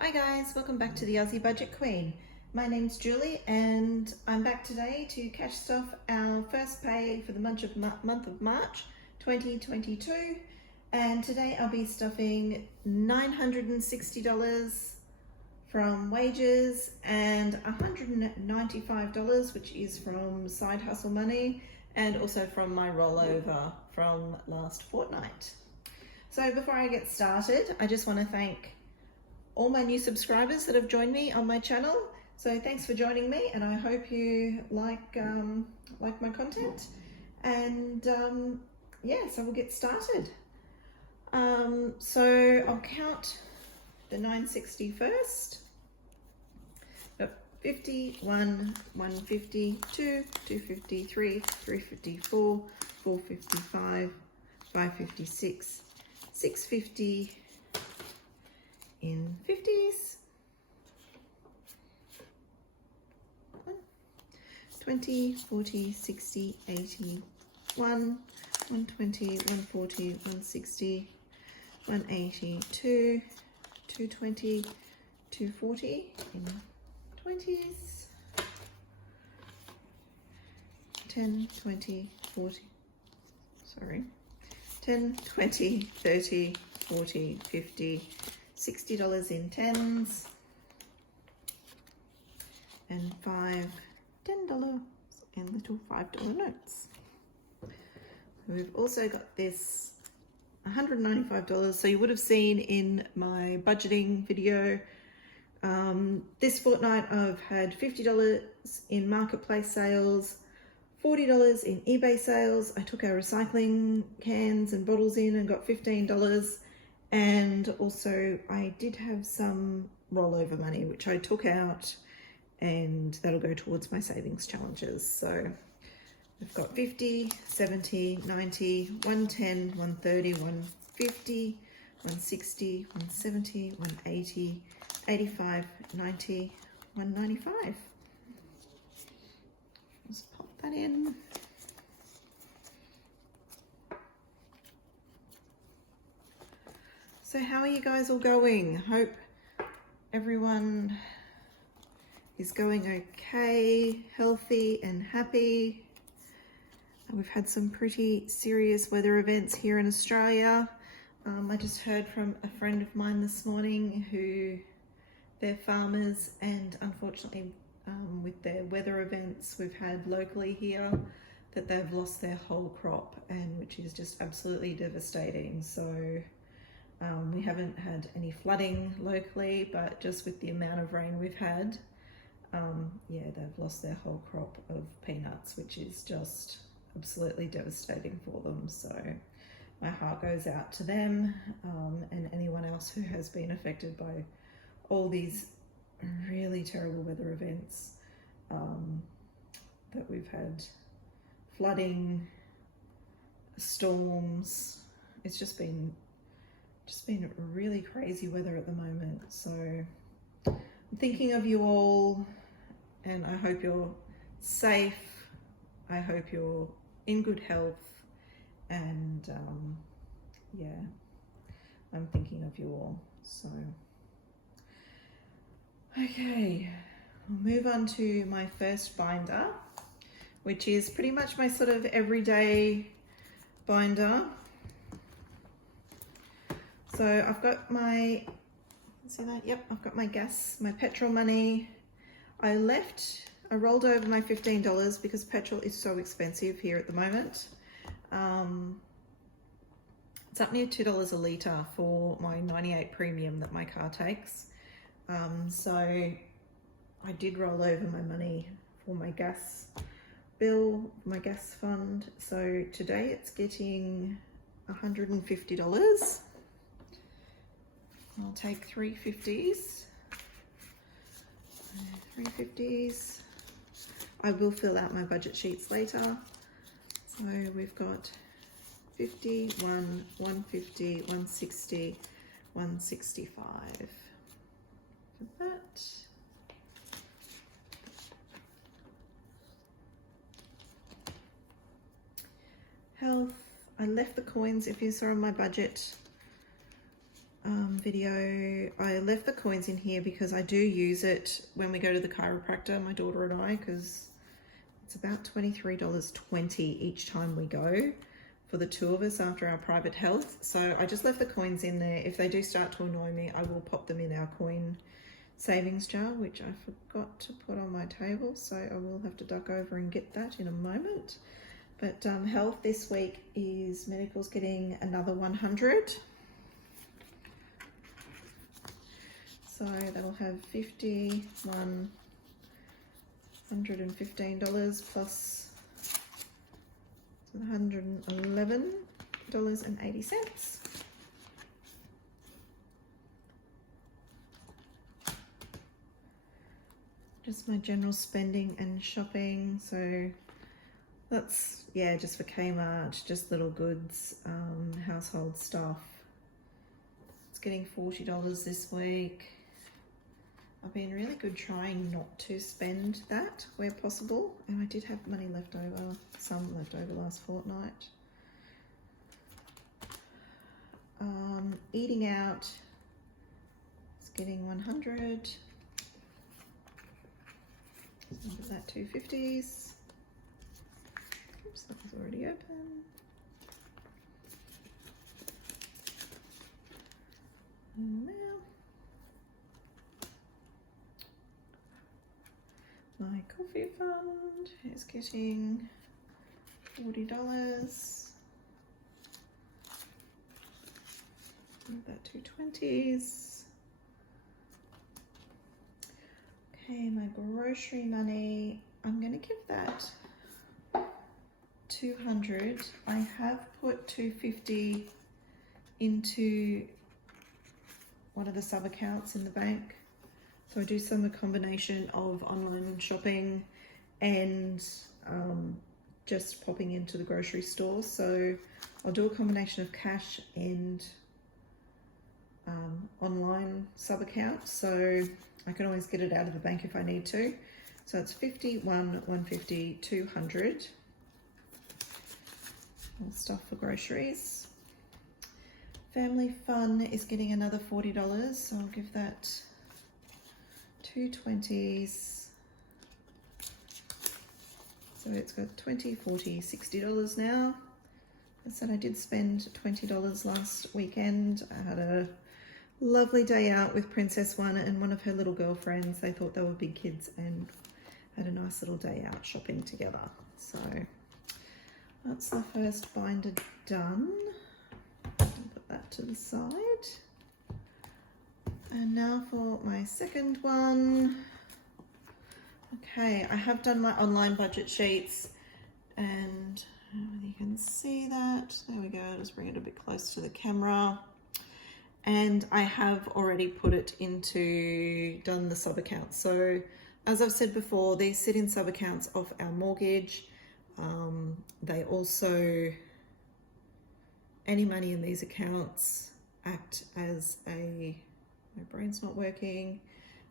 Hi guys, welcome back to the Aussie Budget Queen. My name's Julie and I'm back today to cash stuff our first pay for the month of March 2022, and today I'll be stuffing $960 from wages and $195 which is from side hustle money and also from my rollover from last fortnight. So before I get started, I just want to thank all my new subscribers that have joined me on my channel. So thanks for joining me, and I hope you like my content. And yeah, so we'll get started. So I'll count the 960 first. 50, 1, 150, 2, 253, 354, 455, 556, 650 in 50s, 20, 40, 60, 80, 120, 140, 160, 180, 2, 220, 240 in 20s, 10, 20, 40, sorry, 10, 20, 30, 40, 50, $60 in 10s, and $5, $10 and little $5 notes. We've also got this $195. So you would have seen in my budgeting video, this fortnight I've had $50 in marketplace sales, $40 in eBay sales. I took our recycling cans and bottles in and got $15. And also I did have some rollover money, which I took out, and that'll go towards my savings challenges. So I've got 50, 70, 90, 110, 130, 150, 160, 170, 180, 85, 90, 195. Let's pop that in. So how are you guys all going? Hope everyone is going okay, healthy and happy. We've had some pretty serious weather events here in Australia. I just heard from a friend of mine this morning who they're farmers, and unfortunately with their weather events we've had locally here, that they've lost their whole crop, and which is just absolutely devastating. So we haven't had any flooding locally, but just with the amount of rain we've had, yeah, they've lost their whole crop of peanuts, which is just absolutely devastating for them. So my heart goes out to them, and anyone else who has been affected by all these really terrible weather events that we've had. Flooding, storms. It's just been really crazy weather at the moment. So I'm thinking of you all, and I hope you're safe. I hope you're in good health, and yeah, I'm thinking of you all. So okay, I'll move on to my first binder, which is pretty much my sort of everyday binder. So I've got my, see that? Yep, I've got my gas, my petrol money. I rolled over my $15 because petrol is so expensive here at the moment. It's up near $2 a litre for my 98 premium that my car takes. So I did roll over my money for my gas bill, my gas fund. So today it's getting $150. I'll take 350s. 350s. I will fill out my budget sheets later. So we've got 50, 150, 160, 165. For that. Health. I left the coins, if you saw on my budget video. I left the coins in here because I do use it when we go to the chiropractor, my daughter and I, because it's about $23.20 each time we go for the two of us after our private health. So I just left the coins in there. If they do start to annoy me, I will pop them in our coin savings jar, which I forgot to put on my table, so I will have to duck over and get that in a moment. But health this week is medical's getting another 100. So that'll have $115 plus $111.80. Just my general spending and shopping. So that's, yeah, just for Kmart, just little goods, household stuff. It's getting $40 this week. I've been really good trying not to spend that where possible. And I did have money left over, some left over last fortnight. Eating out is getting 100. Look at that, 250s. Oops, that was already open. And now my coffee fund is getting $40. That 220s. Okay, my grocery money, I'm going to give that 200. I have put 250 into one of the sub accounts in the bank. So I do some combination of online shopping and just popping into the grocery store. So I'll do a combination of cash and online sub account. So I can always get it out of the bank if I need to. So it's 51, 150, 200. All stuff for groceries. Family fun is getting another $40, so I'll give that 220s. So it's got 20, 40, $60 now. I said I did spend $20 last weekend. I had a lovely day out with Princess One and one of her little girlfriends. They thought they were big kids and had a nice little day out shopping together. So that's the first binder done. I'll put that to the side. And now for my second one. Okay, I have done my online budget sheets and you can see that. There we go, I'll just bring it a bit close to the camera. And I have already put it into, done the sub accounts. So as I've said before, these sit in sub accounts of our mortgage. They also, any money in these accounts act as a, my brain's not working.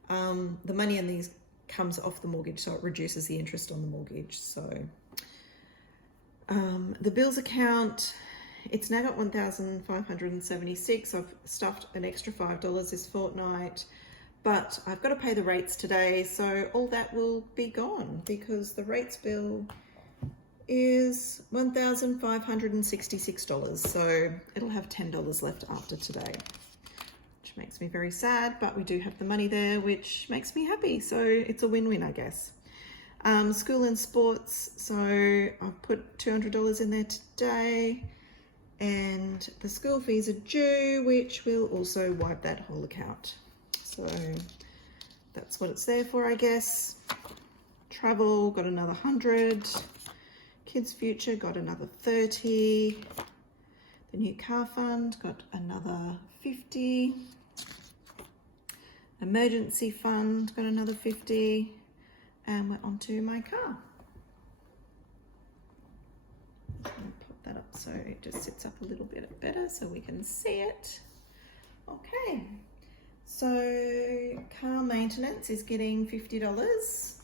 The money in these comes off the mortgage, so it reduces the interest on the mortgage. So the bills account, it's now got 1,576. I've stuffed an extra $5 this fortnight, but I've got to pay the rates today, so all that will be gone because the rates bill is $1,566. So it'll have $10 left after today, which makes me very sad, but we do have the money there, which makes me happy. So it's a win-win, I guess. School and sports, so I've put $200 in there today. And the school fees are due, which will also wipe that whole account. So that's what it's there for, I guess. Travel, got another 100. Kids future, got another 30. The new car fund, got another 50. Emergency fund, got another 50. And we're on to my car. That up so it just sits up a little bit better so we can see it. Okay, so car maintenance is getting $50.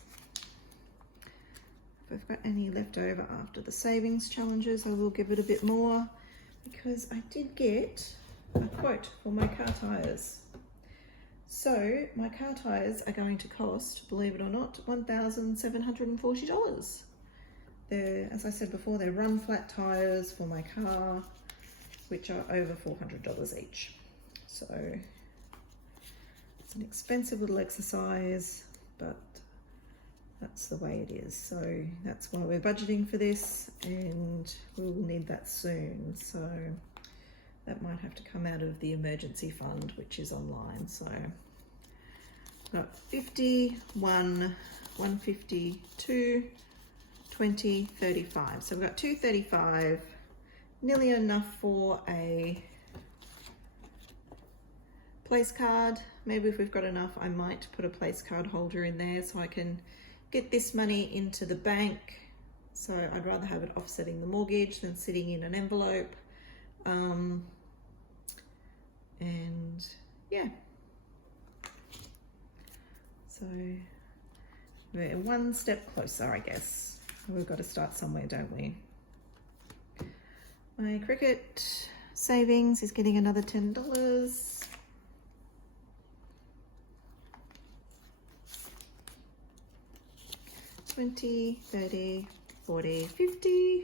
If I've got any left over after the savings challenges, I will give it a bit more because I did get a quote for my car tyres. So my car tyres are going to cost, believe it or not, $1,740. They're, as I said before, they're run flat tyres for my car, which are over $400 each. So it's an expensive little exercise, but that's the way it is. So that's why we're budgeting for this, and we will need that soon. So that might have to come out of the emergency fund, which is online. So got 50, 1, 150, 2, 20, 35. So we've got 235, nearly enough for a place card. Maybe if we've got enough, I might put a place card holder in there so I can get this money into the bank. So I'd rather have it offsetting the mortgage than sitting in an envelope. And yeah, so we're one step closer, I guess. We've got to start somewhere, don't we? My cricket savings is getting another $10. $20, $30, $40, $50.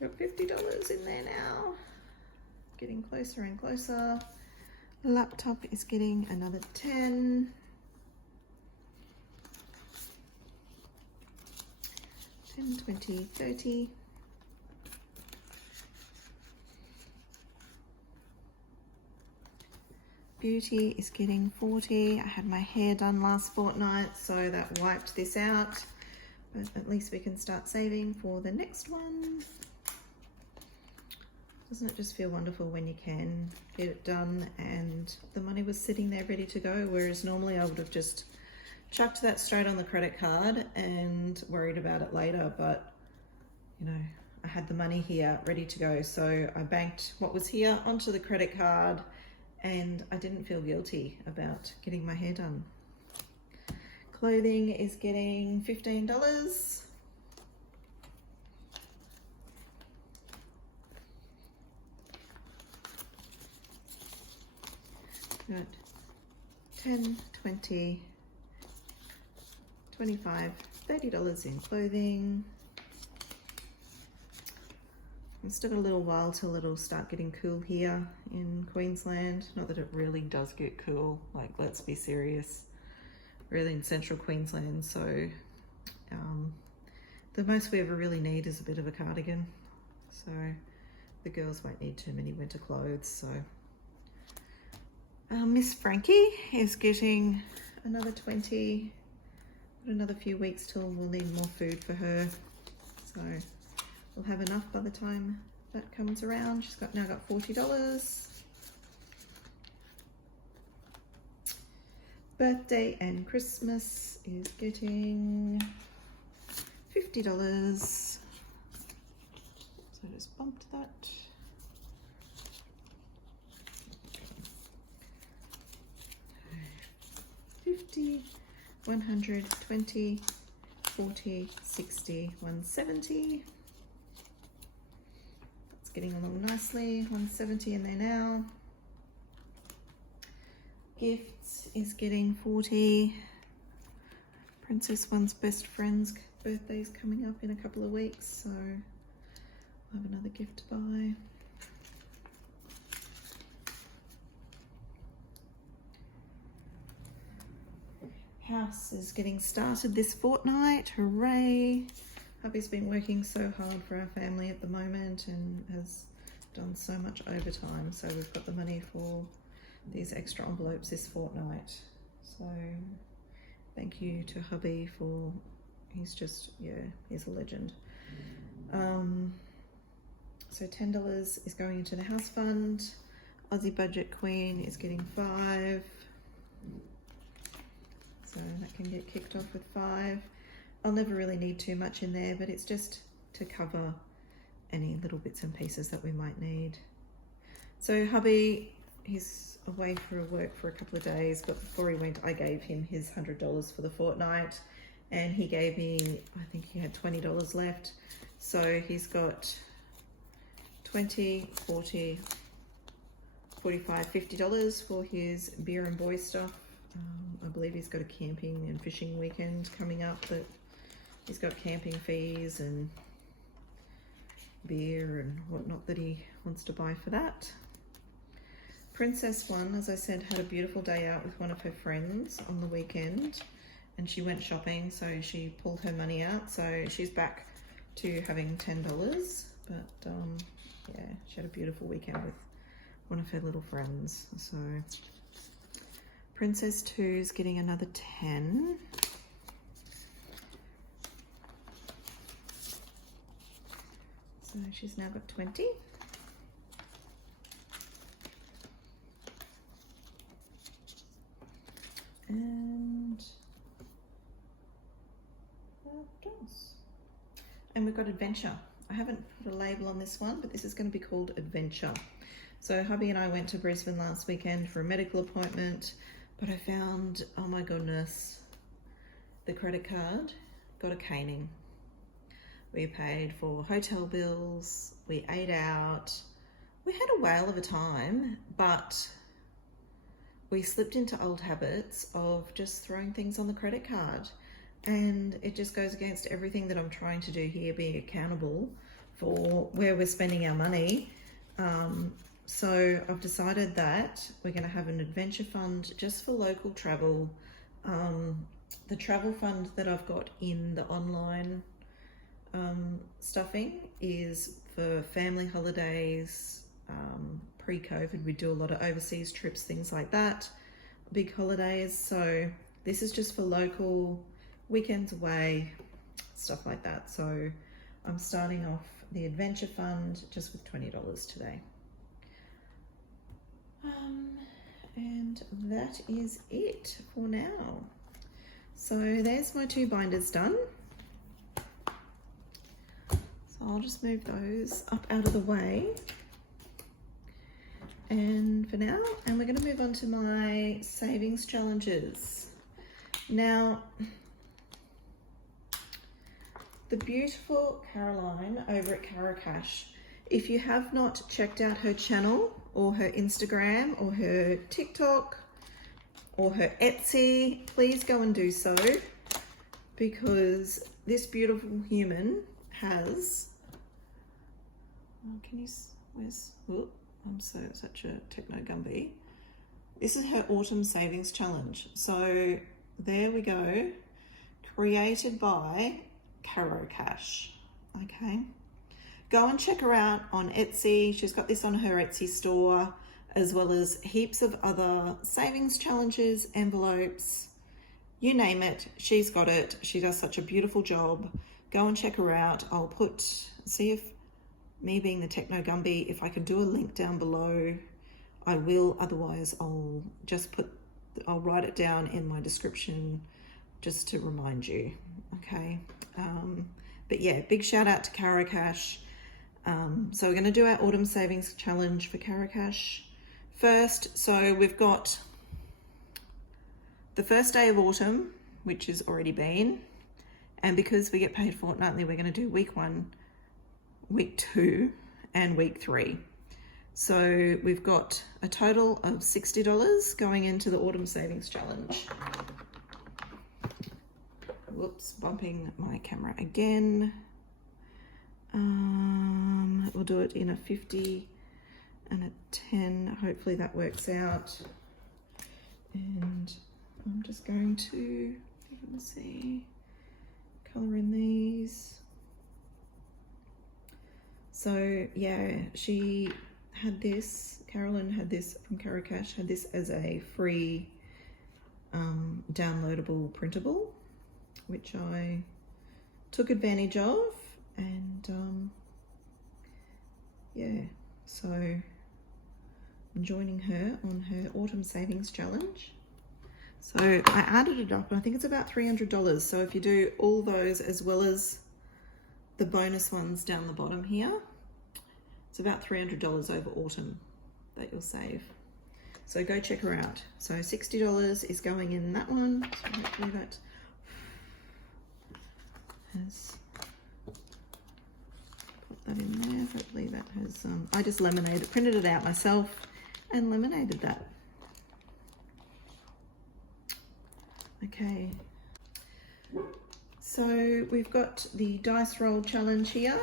Got $50 in there now. Getting closer and closer. Laptop is getting another 10. 10, 20, 30. Beauty is getting 40. I had my hair done last fortnight, so that wiped this out. But at least we can start saving for the next one. Doesn't it just feel wonderful when you can get it done and the money was sitting there ready to go, whereas normally I would have just chucked that straight on the credit card and worried about it later. But you know, I had the money here ready to go, so I banked what was here onto the credit card and I didn't feel guilty about getting my hair done. Clothing is getting $15. Good. 10, 20, 25, $30 in clothing. I've still got a little while till it'll start getting cool here in Queensland. Not that it really does get cool, like let's be serious, really in central Queensland. So the most we ever really need is a bit of a cardigan. So the girls won't need too many winter clothes. So Miss Frankie is getting another 20. Got another few weeks till we'll need more food for her. So we'll have enough by the time that comes around. She's now got $40. Birthday and Christmas is getting $50. So I just bumped that. $50, $100, $20, $40, $60, $170. It's getting along nicely. $170 in there now. Gifts is getting $40. Princess One's best friend's birthday's coming up in a couple of weeks, so I'll have another gift to buy. House is getting started this fortnight. Hooray! Hubby's been working so hard for our family at the moment and has done so much overtime, so we've got the money for these extra envelopes this fortnight. So thank you to Hubby for, he's just, yeah, he's a legend. So $10 is going into the house fund. Aussie Budget Queen is getting $5. So that can get kicked off with $5. I'll never really need too much in there, but it's just to cover any little bits and pieces that we might need. So Hubby, he's away for work for a couple of days, but before he went, I gave him his $100 for the fortnight, and he gave me, I think he had $20 left. So he's got 20, 40, $45, $50 for his beer and boy stuff. I believe he's got a camping and fishing weekend coming up, but he's got camping fees and beer and whatnot that he wants to buy for that. Princess one, as I said, had a beautiful day out with one of her friends on the weekend, and she went shopping, so she pulled her money out, so she's back to having $10. But yeah, she had a beautiful weekend with one of her little friends. So Princess 2's getting another 10. So she's now got 20. And what else? And we've got Adventure. I haven't put a label on this one, but this is going to be called Adventure. So hubby and I went to Brisbane last weekend for a medical appointment, but I found, oh my goodness, the credit card got a caning. We paid for hotel bills, we ate out, we had a whale of a time, but we slipped into old habits of just throwing things on the credit card. And it just goes against everything that I'm trying to do here, being accountable for where we're spending our money. So I've decided that we're going to have an adventure fund just for local travel. The travel fund that I've got in the online stuffing is for family holidays. Pre-COVID, we do a lot of overseas trips, things like that, big holidays. So this is just for local weekends away, stuff like that. So I'm starting off the adventure fund just with $20 today. And that is it for now. So there's my 2 binders done. So I'll just move those up out of the way. And for now, and we're going to move on to my savings challenges. Now, the beautiful Caroline over at Cash, if you have not checked out her channel or her Instagram or her TikTok or her Etsy, please go and do so, because this beautiful human has, I'm such a techno Gumby. This is her autumn savings challenge. So there we go, created by Cash. Okay, go and check her out on Etsy. She's got this on her Etsy store, as well as heaps of other savings challenges, envelopes, you name it, she's got it. She does such a beautiful job. Go and check her out. I'll see if me being the techno Gumby, if I can do a link down below, I will. Otherwise, I'll write it down in my description just to remind you. Okay. But yeah, big shout out to Cash. So we're going to do our autumn savings challenge for Cash first. So we've got the first day of autumn, which has already been, and because we get paid fortnightly, we're going to do week 1, week 2, and week 3. So we've got a total of $60 going into the autumn savings challenge. Whoops, bumping my camera again. We'll do it in a 50 and a 10. Hopefully that works out. And I'm just going to, you can see, color in these. So yeah, she had this, Carolyn had this from Cash, had this as a free downloadable printable, which I took advantage of, and yeah, so I'm joining her on her autumn savings challenge. So I added it up, and I think it's about $300. So if you do all those as well as the bonus ones down the bottom here, it's about $300 over autumn that you'll save. So go check her out. So $60 is going in that one. So hopefully that has, put that in there. Hopefully that has, I just printed it out myself, and laminated that. Okay, so we've got the dice roll challenge here.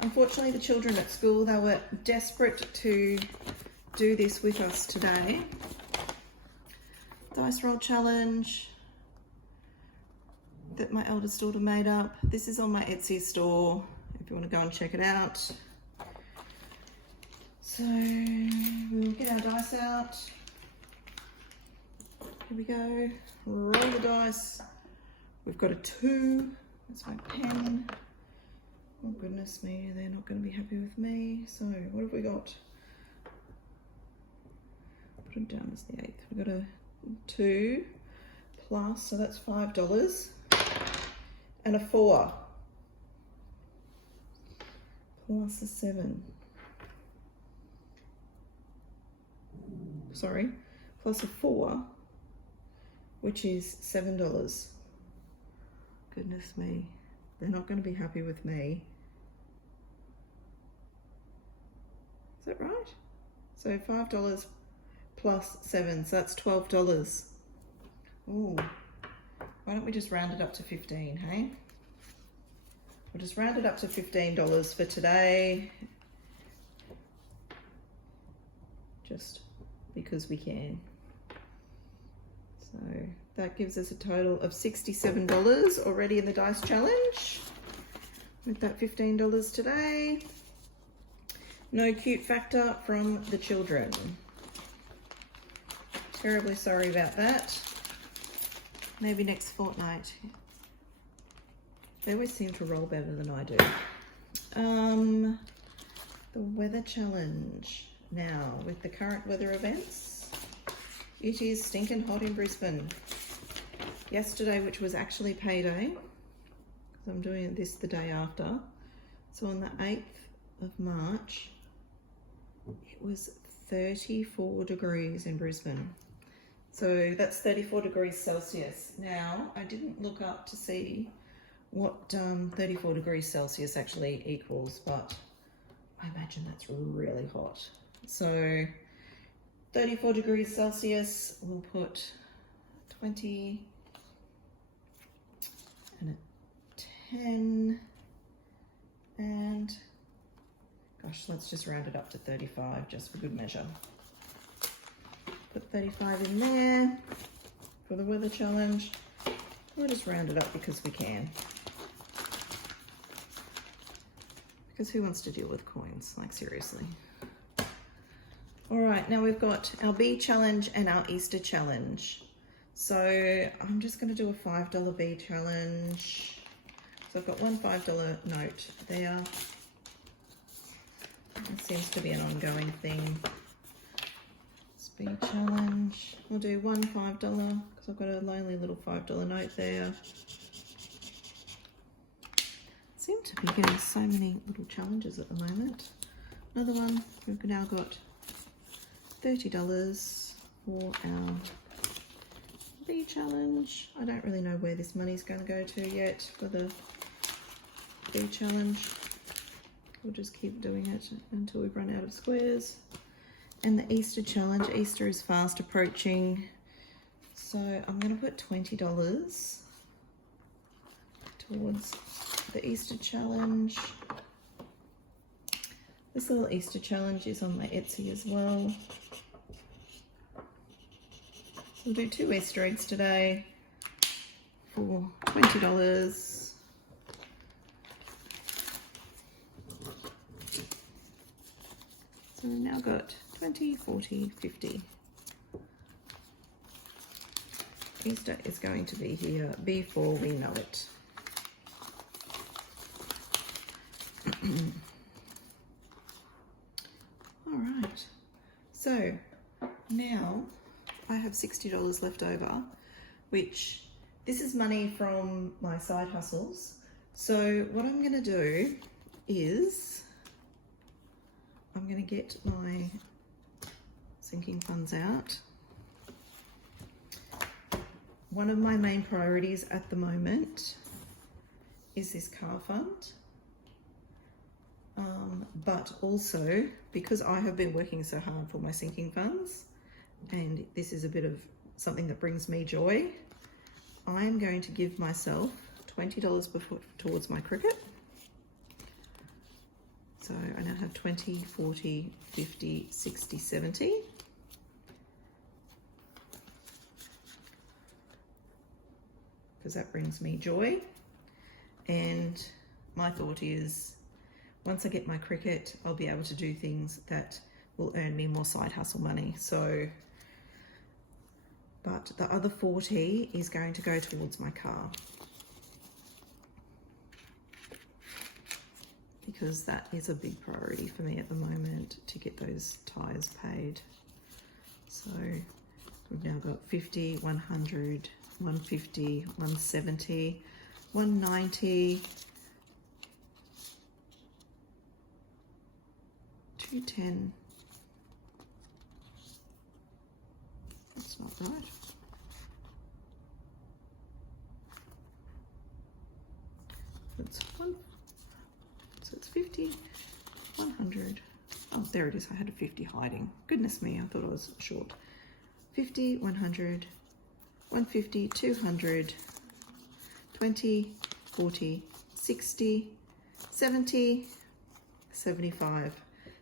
Unfortunately, the children at school, they were desperate to do this with us today. Dice roll challenge that my eldest daughter made up. This is on my Etsy store if you want to go and check it out. So we'll get our dice out. Here we go. Roll the dice. We've got a 2. That's my pen. Oh goodness me, they're not going to be happy with me. So what have we got? Put them down as the 8th. We've got a 2 plus, so that's $5. And a 4 plus a 7. Sorry, plus a 4, which is $7. Goodness me, they're not going to be happy with me. Is that right? So $5 plus 7, so that's $12. Ooh, why don't we just round it up to 15, hey? We'll just round it up to $15 for today. Just because we can. So that gives us a total of $67 already in the dice challenge with that $15 today. No cute factor from the children. Terribly sorry about that. Maybe next fortnight. They always seem to roll better than I do. The weather challenge. Now, with the current weather events, it is stinking hot in Brisbane. Yesterday, which was actually payday, because I'm doing this the day after, so on the 8th of March, it was 34 degrees in Brisbane. So that's 34 degrees Celsius. Now, I didn't look up to see what 34 degrees Celsius actually equals, but I imagine that's really hot. So 34 degrees Celsius, we'll put 20 and a 10, and gosh, let's just round it up to 35 just for good measure. Put 35 in there for the weather challenge. We'll just round it up because we can. Because who wants to deal with coins? Like, seriously. All right, now we've got our bee challenge and our Easter challenge. So I'm just going to do a $5 bee challenge. So I've got one $5 note there. It seems to be an ongoing thing. Bee challenge. We'll do one $5 because I've got a lonely little $5 note there. Seem to be getting so many little challenges at the moment. Another one. We've now got $30 for our bee challenge. I don't really know where this money's going to go to yet for the bee challenge. We'll just keep doing it until we've run out of squares. And the Easter challenge. Easter is fast approaching, so I'm going to put $20 towards the Easter challenge. This little Easter challenge is on my Etsy as well. We'll do 2 Easter eggs today for $20. So we've now got 20, 40, 50. Easter is going to be here before we know it. All right, so now I have $60 left over, which this is money from my side hustles. So what I'm going to do is I'm going to get my sinking funds out. One of my main priorities at the moment is this car fund. but also because I have been working so hard for my sinking funds, and this is a bit of something that brings me joy, I am going to give myself $20 towards my cricket. So I now have 20, 40, 50, 60, 70. Because that brings me joy. And my thought is, once I get my cricket, I'll be able to do things that will earn me more side hustle money. So, but the other 40 is going to go towards my car, because that is a big priority for me at the moment, to get those tyres paid. So we've now got 50, 100, 150, 170, 190, 210. That's not right. That's one. So it's 50, 100. Oh, there it is. I had a 50 hiding. Goodness me, I thought I was short. 50, 100, 150, 200, 20, 40, 60, 70, 75.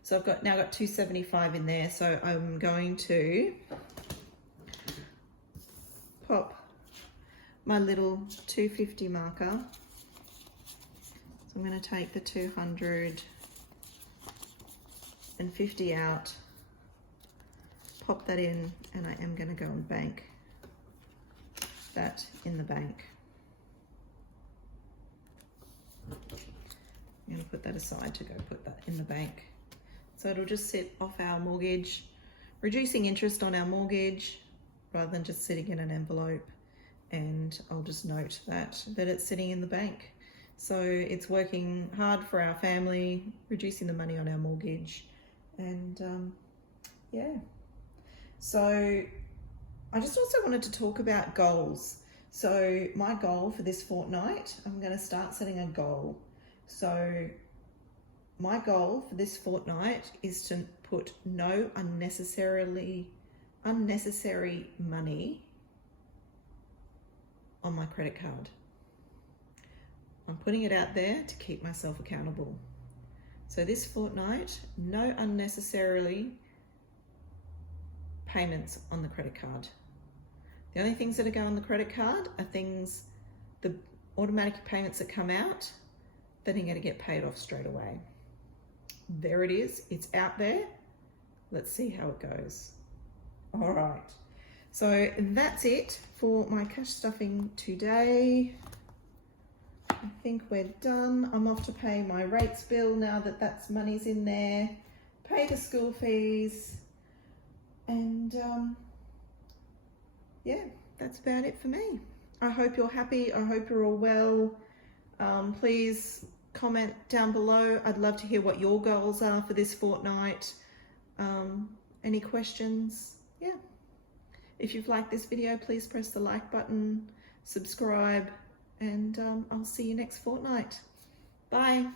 So I've now got 275 in there. So I'm going to pop my little 250 marker. So I'm going to take the 250 out, pop that in, and I am going to go and bank that in the bank. I'm going to put that aside to go put that in the bank. So it'll just sit off our mortgage, reducing interest on our mortgage rather than just sitting in an envelope. And I'll just note that it's sitting in the bank. So it's working hard for our family, reducing the money on our mortgage. And yeah. So I just also wanted to talk about goals. So my goal for this fortnight, I'm going to start setting a goal. So my goal for this fortnight is to put no unnecessary money on my credit card. I'm putting it out there to keep myself accountable. So this fortnight, no unnecessarily payments on the credit card. The only things that go on the credit card are things, the automatic payments that come out, that are going to get paid off straight away. There it is, it's out there. Let's see how it goes. All right, so that's it for my cash stuffing today. I think we're done. I'm off to pay my rates bill now that money's in there, pay the school fees, and yeah, that's about it for me. I hope you're happy. I hope you're all well. Please comment down below. I'd love to hear what your goals are for this fortnight. Any questions? Yeah. If you've liked this video, please press the like button, subscribe, and I'll see you next fortnight. Bye.